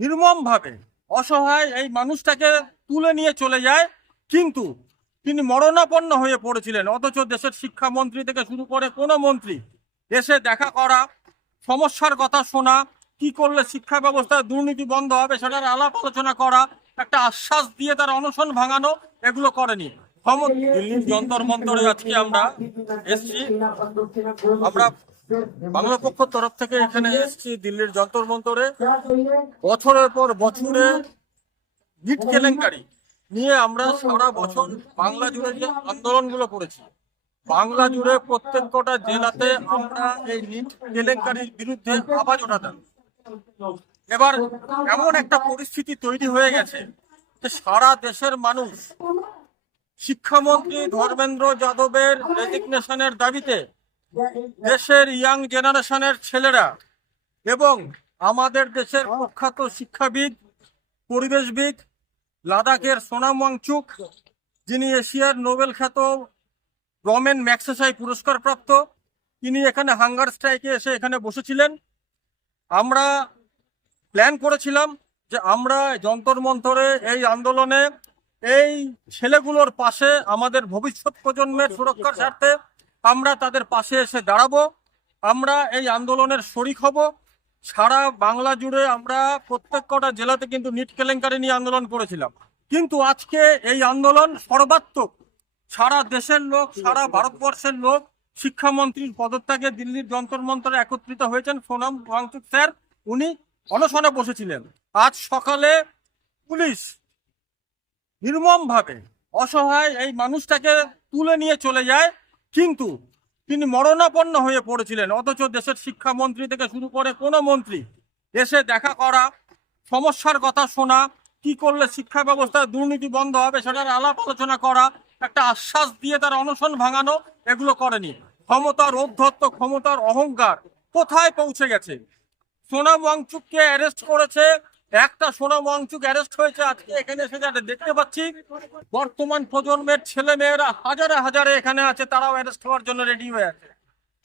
নির্মমভাবে অসহায় এই মানুষটাকে তুলে নিয়ে চলে যায়, কিন্তু তিনি মরণাপন্ন হয়ে পড়েছিলেন। অথচ দেশের শিক্ষামন্ত্রী থেকে শুরু করে কোনো মন্ত্রী এসে দেখা করা, সমস্যার কথা শোনা, কি করলে শিক্ষা ব্যবস্থায় দুর্নীতি বন্ধ হবে সেটার আলাপ আলোচনা করা, একটা আশ্বাস দিয়ে তার অনশন ভাঙানো, এগুলো করেনি। দিল্লির যন্তর মন্তরে আজকে আমরা এসছি, আমরা বাংলা পক্ষ তরফ থেকে এখানে এসছি দিল্লির যন্তর মন্তরে। বছরের পর বছরে নিট কেলেঙ্কারি নিয়ে আমরা সারা বছর বাংলা জুড়ে যে আন্দোলনগুলো করেছি, বাংলা জুড়ে প্রত্যেক কটা জেলাতে আমরা এই নিট কেলেঙ্কারির বিরুদ্ধে আওয়াজ ওঠাতাম। এবার এমন একটা পরিস্থিতি তৈরি হয়ে গেছে যে সারা দেশের মানুষ শিক্ষামন্ত্রী ধর্মেন্দ্র যাদবের রেজিগনেশনের দাবিতে, দেশের ইয়াং জেনারেশনের ছেলেরা এবং আমাদের দেশের প্রখ্যাত শিক্ষাবিদ, পরিবেশবিদ, লাদাখের সোনাম ওয়াংচুক, যিনি এশিয়ার নোবেল খ্যাত রমেন ম্যাগসেসাই পুরস্কার প্রাপ্ত, তিনি এখানে হাঙ্গার স্ট্রাইকে এসে এখানে বসেছিলেন। আমরা প্ল্যান করেছিলাম যে আমরা যন্তর মন্তরে এই আন্দোলনে এই ছেলেগুলোর পাশে, আমাদের ভবিষ্যৎ প্রজন্মের সুরক্ষার স্বার্থে আমরা তাদের পাশে এসে দাঁড়াবো, আমরা এই আন্দোলনের শরিক হব। সারা বাংলা জুড়ে আমরা প্রত্যেক কটা জেলাতে কিন্তু নিট কেলেঙ্কারি নিয়ে আন্দোলন করেছিলাম, কিন্তু আজকে এই আন্দোলন সর্বাত্মক, সারা দেশের লোক, সারা ভারতবর্ষের লোক শিক্ষামন্ত্রীর পদত্যাগে দিল্লির যন্তর মন্তরে একত্রিত হয়েছেন। সোনাম ওয়াংচুক স্যার উনি অনশনে বসেছিলেন। আজ সকালে পুলিশ নির্মমভাবে অসহায় এই মানুষটাকে তুলে নিয়ে চলে যায়, কিন্তু তিনি মরণাপন্ন হয়ে পড়েছিলেন। অথচ দেশের শিক্ষামন্ত্রী থেকে শুরু করে কোনো মন্ত্রী এসে দেখা করা, সমস্যার কথা শোনা, কি করলে শিক্ষা ব্যবস্থায় দুর্নীতি বন্ধ হবে সেটার আলাপ আলোচনা করা, একটা আশ্বাস দিয়ে তার অনশন ভাঙানো, এগুলো করেনি। ক্ষমতার ঔদ্ধত্য, ক্ষমতার অহংকার কোথায় পৌঁছে গেছে। সোনাম ওয়াংচুককে অ্যারেস্ট করেছে, একটা সোনাম ওয়াংচুক অ্যারেস্ট হয়েছে। আজকে এখানে এসে যারা দেখতে পাচ্ছি বর্তমান প্রজন্মের ছেলে মেয়েরা হাজারে হাজারে এখানে আছে, তারাও অ্যারেস্ট হওয়ার জন্য রেডি হয়ে আছে।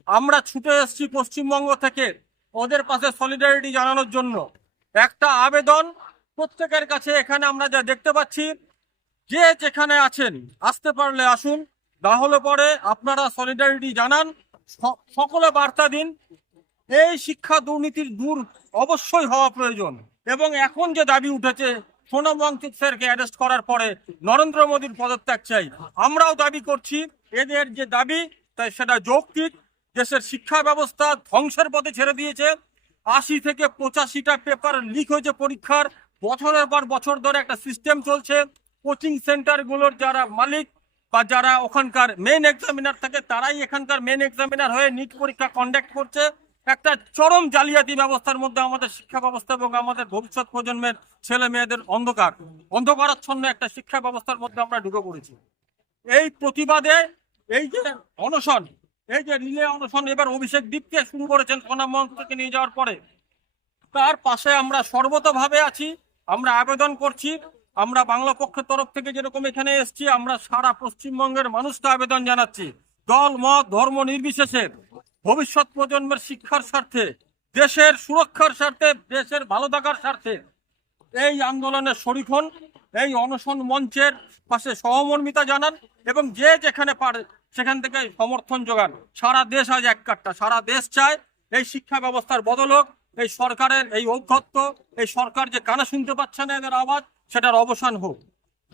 আমরা ছুটে এসেছি পশ্চিমবঙ্গ থেকে ওদের পাশে সলিডারিটি জানানোর জন্য। একটা আবেদন প্রত্যেকের কাছে, এখানে আমরা যা দেখতে পাচ্ছি, যে যেখানে আছেন আসতে পারলে আসুন, না হলে পরে আপনারা সলিডারিটি জানান, সকলে বার্তা দিন। এই শিক্ষা দুর্নীতির দূর অবশ্যই হওয়া প্রয়োজন। এবং এখন যে দাবি উঠেছে সোনাম ওয়াংচুক স্যারকে অ্যারেস্ট করার পরে নরেন্দ্র মোদীর পদত্যাগ চাই, আমরাও দাবি করছি এদের যে দাবি তাই সেটা যৌক্তিক। দেশের শিক্ষা ব্যবস্থা ধ্বংসের পথে ছেড়ে দিয়েছে। 80 থেকে 85টা পেপার লিক হয়েছে পরীক্ষার, বছরের পর বছর ধরে একটা সিস্টেম চলছে। কোচিং সেন্টারগুলোর যারা মালিক বা যারা ওখানকার মেন এক্সামিনার থাকে, তারাই এখানকার মেন এক্সামিনার হয়ে নিট পরীক্ষা কন্ডাক্ট করছে। একটা চরম জালিয়াতি ব্যবস্থার মধ্যে আমাদের শিক্ষা ব্যবস্থা এবং আমাদের ভবিষ্যৎ প্রজন্মের ছেলে মেয়েদের অন্ধকারাচ্ছন্ন একটা শিক্ষা ব্যবস্থার মধ্যে আমরা ঢুকে পড়েছি। এই প্রতিবাদে এই যে অনশন, এই যে রিলে অনশন এবার অভিষেক দীপকে শুরু করেছেন সোনাম ওয়াংচুককে নিয়ে যাওয়ার পরে, তার পাশে আমরা সর্বতভাবে আছি। আমরা আবেদন করছি, আমরা বাংলা পক্ষের তরফ থেকে যেরকম এখানে এসেছি, আমরা সারা পশ্চিমবঙ্গের মানুষকে আবেদন জানাচ্ছি, দল মত ধর্ম নির্বিশেষে ভবিষ্যৎ প্রজন্মের শিক্ষার স্বার্থে, দেশের সুরক্ষার স্বার্থে, দেশের ভালো থাকার স্বার্থে এই আন্দোলনের শরিক হন, এই অনশন মঞ্চের পাশে সহমর্মিতা জানান এবং যে যেখানে পারে সেখান থেকে সমর্থন যোগান। সারা দেশ আজ এক কাট্টা, সারা দেশ চায় এই শিক্ষা ব্যবস্থার বদল হোক, এই সরকারের এই ঔদ্ধত্য, এই সরকার যে কানে শুনতে পাচ্ছে না এদের আওয়াজ, সেটার অবসান হোক।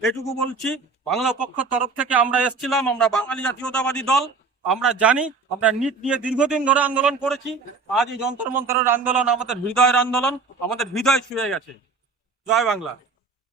এটুকু বলছি। বাংলা পক্ষের তরফ থেকে আমরা এসেছিলাম, আমরা বাঙালি জাতীয়তাবাদী দল, আমরা জানি আমরা নিট নিয়ে দীর্ঘদিন ধরে আন্দোলন করেছি। আজ এই যন্তর মন্তরের আন্দোলন আমাদের হৃদয়ের আন্দোলন, আমাদের হৃদয় ছুঁয়ে গেছে। জয় বাংলা।